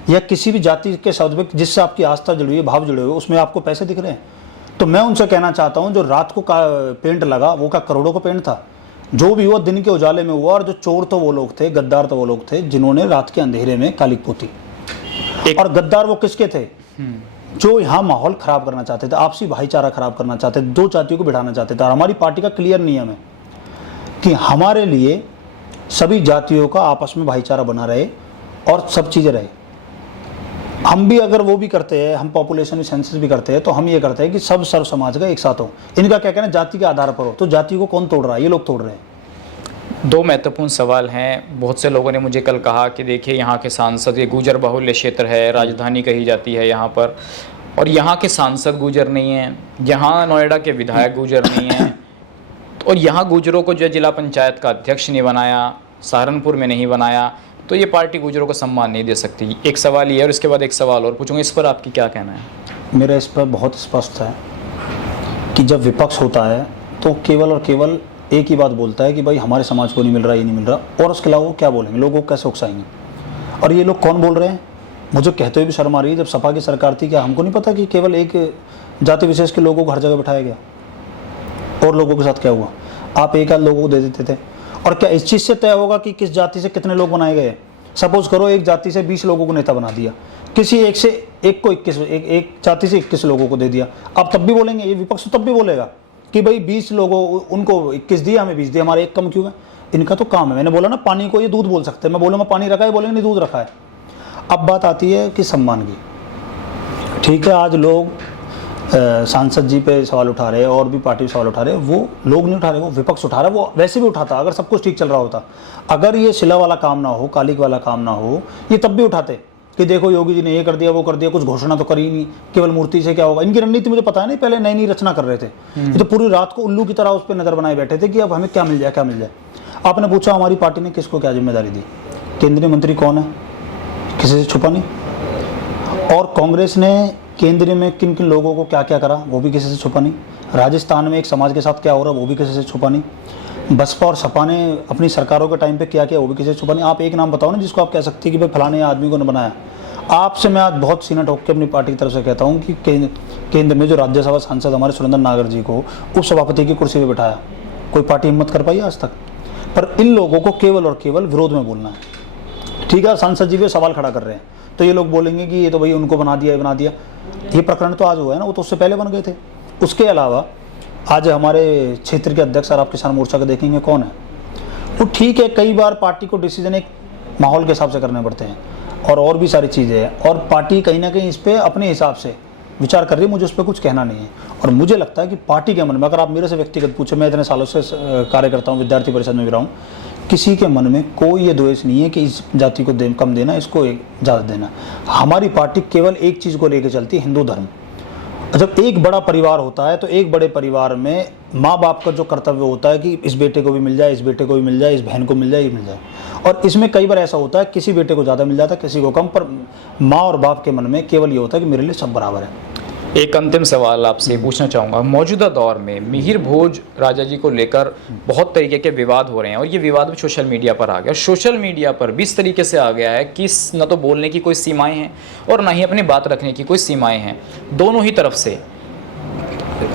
या किसी भी जाति के शब्द में जिससे आपकी आस्था जुड़ी हुई, भाव जुड़े हुए, उसमें आपको पैसे दिख रहे हैं। तो मैं उनसे कहना चाहता हूं, जो रात को पेंट लगा वो का करोड़ों का पेंट था, जो भी हुआ दिन के उजाले में हुआ। और जो चोर तो वो लोग थे, गद्दार तो वो लोग थे जिन्होंने रात के अंधेरे में कालिक पोती। और गद्दार वो किसके थे? जो यहाँ माहौल खराब करना चाहते थे, आपसी भाईचारा खराब करना चाहते थे, 2 जातियों को बिठाना चाहते थे। और हमारी पार्टी का क्लियर नियम है कि हमारे लिए सभी जातियों का आपस में भाईचारा बना रहे और सब चीज़ें रहे। हम भी अगर वो भी करते हैं, हम पॉपुलेशन सेंसस भी करते हैं, तो हम ये करते हैं कि सब सर्व समाज का एक साथ हो। इनका क्या कहना है, जाति के आधार पर हो। तो जाति को कौन तोड़ रहा है? ये लोग तोड़ रहे हैं। दो महत्वपूर्ण सवाल हैं। बहुत से लोगों ने मुझे कल कहा कि देखिए यहाँ के सांसद, ये गुजर बाहुल्य क्षेत्र है, राजधानी कही जाती है यहाँ पर, और यहाँ के सांसद गुजर नहीं हैं, यहाँ नोएडा के विधायक गुजर नहीं हैं, और यहाँ गुजरों को जो जिला पंचायत का अध्यक्ष नहीं बनाया, सहारनपुर में नहीं बनाया, तो ये पार्टी गुजरों को सम्मान नहीं दे सकती। एक सवाल ये है, और इसके बाद एक सवाल और पूछूंगा, इस पर आपकी क्या कहना है? मेरा इस पर बहुत स्पष्ट है कि जब विपक्ष होता है तो केवल और केवल एक ही बात बोलता है कि भाई हमारे समाज को नहीं मिल रहा, ये नहीं मिल रहा, और उसके अलावा वो क्या बोलेंगे, लोगों को कैसे उकसाएंगे। और ये लोग कौन बोल रहे हैं? मुझे कहते हुए भी शर्म आ रही है, जब सपा की सरकार थी क्या हमको नहीं पता कि केवल एक जाति विशेष के लोगों को हर जगह बिठाया गया? और लोगों के साथ क्या हुआ? आप एक आध लोगों को दे देते थे, और क्या इस चीज़ से तय होगा कि किस जाति से कितने लोग बनाए गए? सपोज करो एक जाति से 20 लोगों को नेता बना दिया, किसी एक से एक को 21, एक जाति से 21 लोगों को दे दिया, अब तब भी बोलेंगे, ये विपक्ष तब भी बोलेगा कि भाई 20 लोगों उनको 21 दिया, हमें 20 दिया, हमारे एक कम क्यों है? इनका तो काम है। मैंने बोला ना, पानी को ये दूध बोल सकते हैं, मैं बोलूँगा पानी रखा है, बोलेंगे नहीं दूध रखा है। अब बात आती है कि सम्मान की। ठीक है, आज लोग सांसद जी पे सवाल उठा रहे हैं और भी पार्टी सवाल उठा रहे हैं, वो लोग नहीं उठा रहे, वो विपक्ष उठा रहा है। वो वैसे भी उठाता अगर सब कुछ ठीक चल रहा होता। अगर ये शिला वाला काम ना हो, कालिक वाला काम ना हो, ये तब भी उठाते कि देखो योगी जी ने ये कर दिया, वो कर दिया, कुछ घोषणा तो करी नहीं, केवल मूर्ति से क्या होगा। इनकी रणनीति मुझे पता है नहीं, पहले नई नई रचना कर रहे थे, ये तो पूरी रात को उल्लू की तरह उस पर नजर बनाए बैठे थे कि अब हमें क्या मिल जाए, क्या मिल जाए। आपने पूछा हमारी पार्टी ने किसको क्या जिम्मेदारी दी? केंद्रीय मंत्री कौन है? किसी से छुपा नहीं। और कांग्रेस ने केंद्र में किन किन लोगों को क्या क्या करा, वो भी किसी से छुपा नहीं। राजस्थान में एक समाज के साथ क्या हो रहा है, वो भी किसी से छुपा नहीं। बसपा और सपा ने अपनी सरकारों के टाइम पे क्या किया, वो भी किसी से छुपा नहीं। आप एक नाम बताओ ना जिसको आप कह सकते हैं कि भाई फलाने आदमी को न बनाया। आपसे मैं आज बहुत सीना ठोक के अपनी पार्टी की तरफ से कहता हूँ कि केंद्र में जो राज्यसभा सांसद हमारे सुरेंद्र नागर जी को उपसभापति की कुर्सी पर बैठाया, कोई पार्टी हिम्मत कर पाई आज तक? पर इन लोगों को केवल और केवल विरोध में बोलना है। ठीक है, सांसद जी भी सवाल खड़ा कर रहे हैं तो ये लोग बोलेंगे कि ये तो भाई उनको बना दिया, ये बना दिया। ये प्रकरण तो आज हुआ है ना, वो तो उससे पहले बन गए थे। उसके अलावा आज हमारे क्षेत्र के अध्यक्ष आप किसान मोर्चा का देखेंगे कौन है, वो ठीक है, कई बार पार्टी को डिसीजन एक माहौल के हिसाब से करने पड़ते हैं और भी सारी चीज़ें हैं, और पार्टी कहीं ना कहीं इस पर अपने हिसाब से विचार कर रही है। मुझे उस पर कुछ कहना नहीं है। और मुझे लगता है कि पार्टी के मन में, अगर आप मेरे से व्यक्तिगत पूछे, मैं इतने सालों से कार्य करता हूँ, विद्यार्थी परिषद में भी रहा हूँ, किसी के मन में कोई ये द्वेष नहीं है कि इस जाति को कम देना, इसको ज़्यादा देना। हमारी पार्टी केवल एक चीज़ को लेकर चलती है, हिंदू धर्म। जब एक बड़ा परिवार होता है तो एक बड़े परिवार में माँ बाप का जो कर्तव्य होता है कि इस बेटे को भी मिल जाए, इस बेटे को भी मिल जाए, इस बहन को मिल जाए, ये मिल जाए। और इसमें कई बार ऐसा होता है किसी बेटे को ज़्यादा मिल जाता है, किसी को कम, पर माँ और बाप के मन में केवल ये होता है कि मेरे लिए सब बराबर है। एक अंतिम सवाल आपसे पूछना चाहूँगा, मौजूदा दौर में मिहिर भोज राजा जी को लेकर बहुत तरीके के विवाद हो रहे हैं, और ये विवाद भी सोशल मीडिया पर आ गया। सोशल मीडिया पर भी इस तरीके से आ गया है कि न तो बोलने की कोई सीमाएं हैं और ना ही अपनी बात रखने की कोई सीमाएं हैं, दोनों ही तरफ से।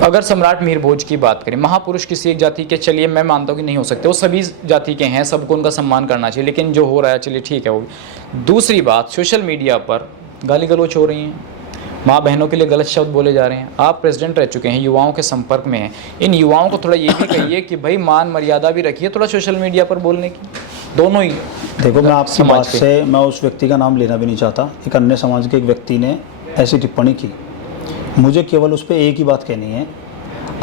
अगर सम्राट मिहिर भोज की बात करें, महापुरुष किसी एक जाति के, चलिए मैं मानता हूँ कि नहीं हो सकते, वो सभी जाति के हैं, सबको उनका सम्मान करना चाहिए, लेकिन जो हो रहा है चलिए ठीक है वो। दूसरी बात, सोशल मीडिया पर गाली गलौच हो रही हैं, माँ बहनों के लिए गलत शब्द बोले जा रहे हैं। आप प्रेसिडेंट रह चुके हैं, युवाओं के संपर्क में हैं, इन युवाओं को थोड़ा ये भी कहिए कि भाई मान मर्यादा भी रखिए थोड़ा सोशल मीडिया पर बोलने की, दोनों ही। देखो, मैं आपकी बात से, मैं उस व्यक्ति का नाम लेना भी नहीं चाहता, एक अन्य समाज के एक व्यक्ति ने ऐसी टिप्पणी की, मुझे केवल उस पर एक ही बात कहनी है।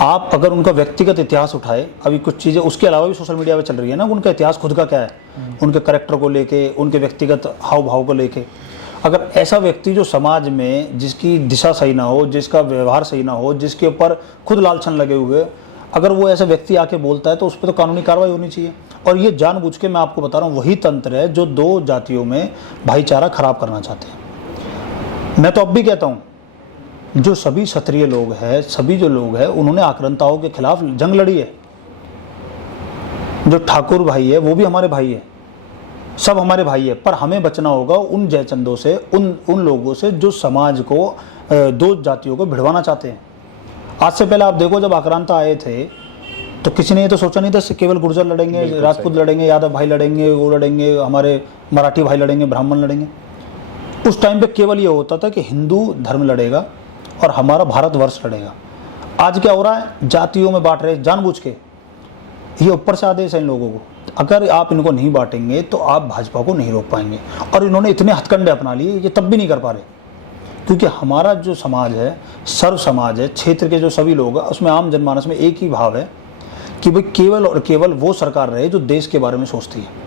आप अगर उनका व्यक्तिगत इतिहास उठाए, अभी कुछ चीज़ें उसके अलावा भी सोशल मीडिया पर चल रही है ना, उनका इतिहास खुद का क्या है, उनके करेक्टर को लेके, उनके व्यक्तिगत हाव भाव को लेके, अगर ऐसा व्यक्ति जो समाज में जिसकी दिशा सही ना हो, जिसका व्यवहार सही ना हो, जिसके ऊपर खुद लालछन लगे हुए, अगर वो ऐसा व्यक्ति आके बोलता है तो उस पर तो कानूनी कार्रवाई होनी चाहिए। और ये जानबूझ के, मैं आपको बता रहा हूँ, वही तंत्र है जो दो जातियों में भाईचारा खराब करना चाहते हैं। मैं तो अब भी कहता हूँ, जो सभी क्षत्रिय लोग हैं, सभी जो लोग हैं, उन्होंने आक्रांताओं के खिलाफ जंग लड़ी है। जो ठाकुर भाई है वो भी हमारे भाई है, सब हमारे भाई है, पर हमें बचना होगा उन जयचंदों से, उन लोगों से जो समाज को, दो जातियों को भिड़वाना चाहते हैं। आज से पहले आप देखो, जब आक्रांता आए थे तो किसी ने ये तो सोचा नहीं था केवल गुर्जर लड़ेंगे, राजपूत लड़ेंगे, यादव भाई लड़ेंगे, वो लड़ेंगे, हमारे मराठी भाई लड़ेंगे, ब्राह्मण लड़ेंगे। उस टाइम पे केवल ये होता था कि हिंदू धर्म लड़ेगा और हमारा भारतवर्ष लड़ेगा। आज क्या हो रहा है, जातियों में बांट रहे जानबूझ के। ये ऊपर से आदेश है इन लोगों को, अगर आप इनको नहीं बांटेंगे तो आप भाजपा को नहीं रोक पाएंगे। और इन्होंने इतने हथकंडे अपना लिए, ये तब भी नहीं कर पा रहे, क्योंकि हमारा जो समाज है, सर्व समाज है, क्षेत्र के जो सभी लोग हैं, उसमें आम जनमानस में एक ही भाव है कि भाई केवल और केवल वो सरकार रहे जो देश के बारे में सोचती है।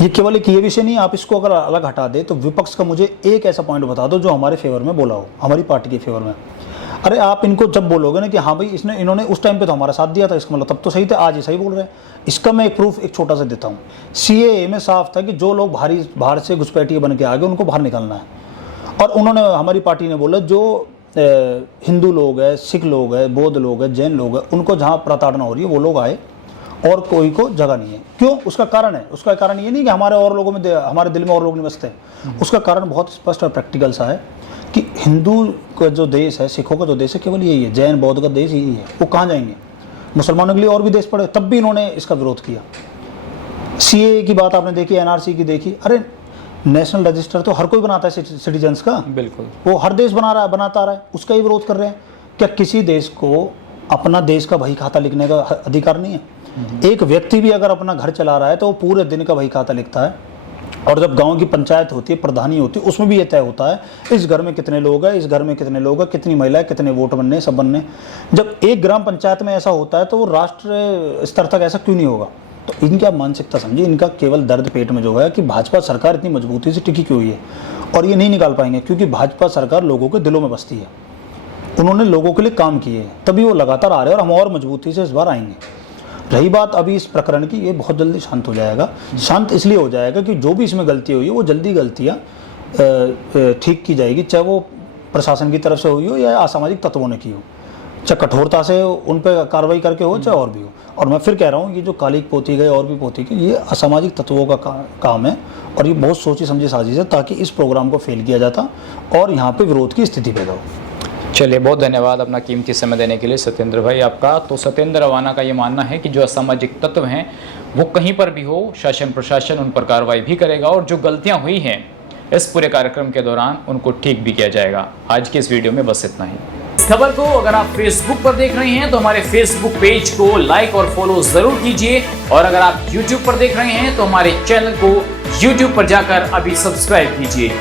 ये केवल एक ये विषय नहीं, आप इसको अगर अलग हटा दे तो विपक्ष का मुझे एक ऐसा पॉइंट बता दो जो हमारे फेवर में बोला हो, हमारी पार्टी के फेवर में। अरे आप इनको जब बोलोगे ना कि हाँ भाई इन्होंने उस टाइम पे तो हमारा साथ दिया था, इसका मतलब तब तो सही थे, आज ये सही बोल रहे हैं। इसका मैं एक प्रूफ एक छोटा सा देता हूँ। सीएए में साफ था कि जो लोग बाहर से घुसपैठिए बन के आ गए उनको बाहर निकलना है, और उन्होंने, हमारी पार्टी ने बोला जो हिंदू लोग हैं, सिख लोग हैं, बौद्ध लोग हैं, जैन लोग हैं, उनको जहाँ प्रताड़ना हो रही है वो लोग आए और कोई को जगह नहीं है। क्यों? उसका कारण है, उसका कारण ये नहीं कि हमारे और लोगों में, हमारे दिल में और लोग नहीं बसते। उसका कारण बहुत स्पष्ट और प्रैक्टिकल सा है कि हिंदू का जो देश है, सिखों का जो देश है, केवल यही है, जैन बौद्ध का देश यही है। वो कहाँ जाएंगे? मुसलमानों के लिए और भी देश पड़े, तब भी इन्होंने इसका विरोध किया। सीएए की बात आपने देखी, एनआरसी की देखी। अरे नेशनल रजिस्टर तो हर कोई बनाता है सिटीजन्स का, बिल्कुल, वो हर देश बनाता रहा है, उसका ही विरोध कर रहे हैं। क्या किसी देश को अपना देश का बही खाता लिखने का अधिकार नहीं है? एक व्यक्ति भी अगर अपना घर चला रहा है तो वो पूरे दिन का बही खाता लिखता है, और जब गांव की पंचायत होती है, प्रधानी होती है, उसमें भी ये तय होता है इस घर में कितने लोग हैं, इस घर में कितने लोग हैं, कितनी महिला है, कितने वोट बनने, सब बनने। जब एक ग्राम पंचायत में ऐसा होता है तो वो राष्ट्र स्तर तक ऐसा क्यों नहीं होगा? तो इनकी आप मानसिकता समझिए, इनका केवल दर्द पेट में जो है कि भाजपा सरकार इतनी मजबूती से टिकी क्यों हुई है, और ये नहीं निकाल पाएंगे क्योंकि भाजपा सरकार लोगों के दिलों में बसती है। उन्होंने लोगों के लिए काम किए, तभी वो लगातार आ रहे हैं, और हम और मजबूती से इस बार आएंगे। रही बात अभी इस प्रकरण की, ये बहुत जल्दी शांत हो जाएगा। शांत इसलिए हो जाएगा कि जो भी इसमें गलती हुई है वो जल्दी गलतियाँ ठीक की जाएगी, चाहे वो प्रशासन की तरफ से हुई हो या असामाजिक तत्वों ने की हो, चाहे कठोरता से उन पर कार्रवाई करके हो, चाहे और भी हो। और मैं फिर कह रहा हूँ कि जो काली पोती गई और भी पोती गई, ये असामाजिक तत्वों का काम है, और ये बहुत सोची समझी साजिश है ताकि इस प्रोग्राम को फेल किया जाता और यहाँ पे विरोध की स्थिति पैदा हो। चलिए, बहुत धन्यवाद अपना कीमती समय देने के लिए सत्येंद्र भाई आपका। तो सत्येंद्र रवाना का ये मानना है कि जो असामाजिक तत्व हैं वो कहीं पर भी हो, शासन प्रशासन उन पर कार्रवाई भी करेगा, और जो गलतियां हुई हैं इस पूरे कार्यक्रम के दौरान उनको ठीक भी किया जाएगा। आज की इस वीडियो में बस इतना ही। इस खबर को अगर आप फेसबुक पर देख रहे हैं तो हमारे फेसबुक पेज को लाइक और फॉलो जरूर कीजिए, और अगर आप यूट्यूब पर देख रहे हैं तो हमारे चैनल को यूट्यूब पर जाकर अभी सब्सक्राइब कीजिए।